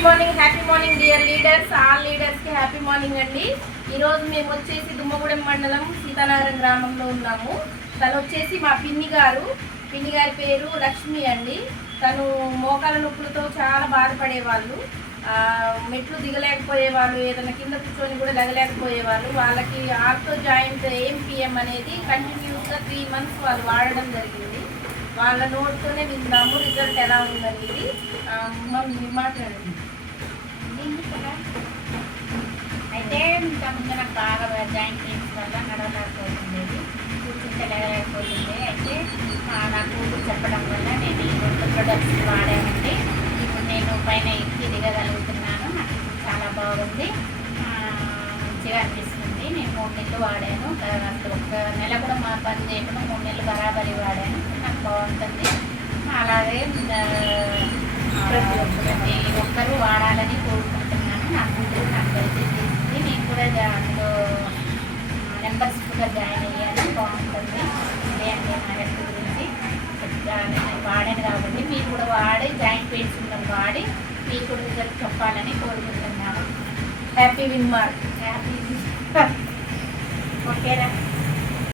Happy morning dear leaders, all లీడర్స్కి happy morning అండి. ఈరోజు మేము వచ్చేసి దుమ్మగూడెం మండలం సీతానగరం గ్రామంలో ఉన్నాము. తను వచ్చేసి మా పిన్ని గారి పేరు లక్ష్మి అండి. తను మోకాల నొప్పులతో చాలా బాధపడేవాళ్ళు. మెట్లు దిగలేకపోయేవాళ్ళు, ఏదైనా కింద కూర్చొని కూడా దిగలేకపోయేవాళ్ళు. వాళ్ళకి ఆర్థో జాయింట్ ఏఎంపిఎం అనేది కంటిన్యూస్గా 3 months వాళ్ళు వాడడం జరిగింది. వాళ్ళ నోట్తోనే విందాము రిజల్ట్ ఎలా ఉందండి. ఇది మాట్లాడండి. అయితే ఇంకా ముందు నాకు బాగా జాయింట్ పెయిన్స్ వల్ల నడవలేకపోతుండేది, కూర్చుంటే లేకపోతుంది. అయితే నా కూతురు చెప్పడం వల్ల నేను ఈ 2 ప్రొడక్ట్స్ వాడానండి. ఇప్పుడు నేను పైన ఎక్కి దిగగలుగుతున్నాను. నాకు చాలా బాగుంది, మంచిగా అనిపిస్తుంది. నేను 3 నెలలు వాడాను. అసలు 1 నెల కూడా మా పని చేయకుండా 3 నెలలు బరాబరి వాడాను. నాకు బాగుంటుంది. అలాగే ప్రతి ఒక్కరూ వాడాలని కోరుకుంటున్నాను. నా కూతురు నాకు పరిచయం చేసింది. నేను కూడా అందులో మెంబర్స్గా జాయిన్ అయ్యాను. బాగుంటుంది. ఇదే అండి నా హెల్త్ గురించి నేను వాడాను కాబట్టి మీరు కూడా వాడి జాయింట్ పెయిన్స్ ఉన్నది వాడి మీకు కూడా రిజల్ట్ చెప్పాలని కోరుకుంటున్నాను. Happy win mark. హ్యాపీ ఓకేరా.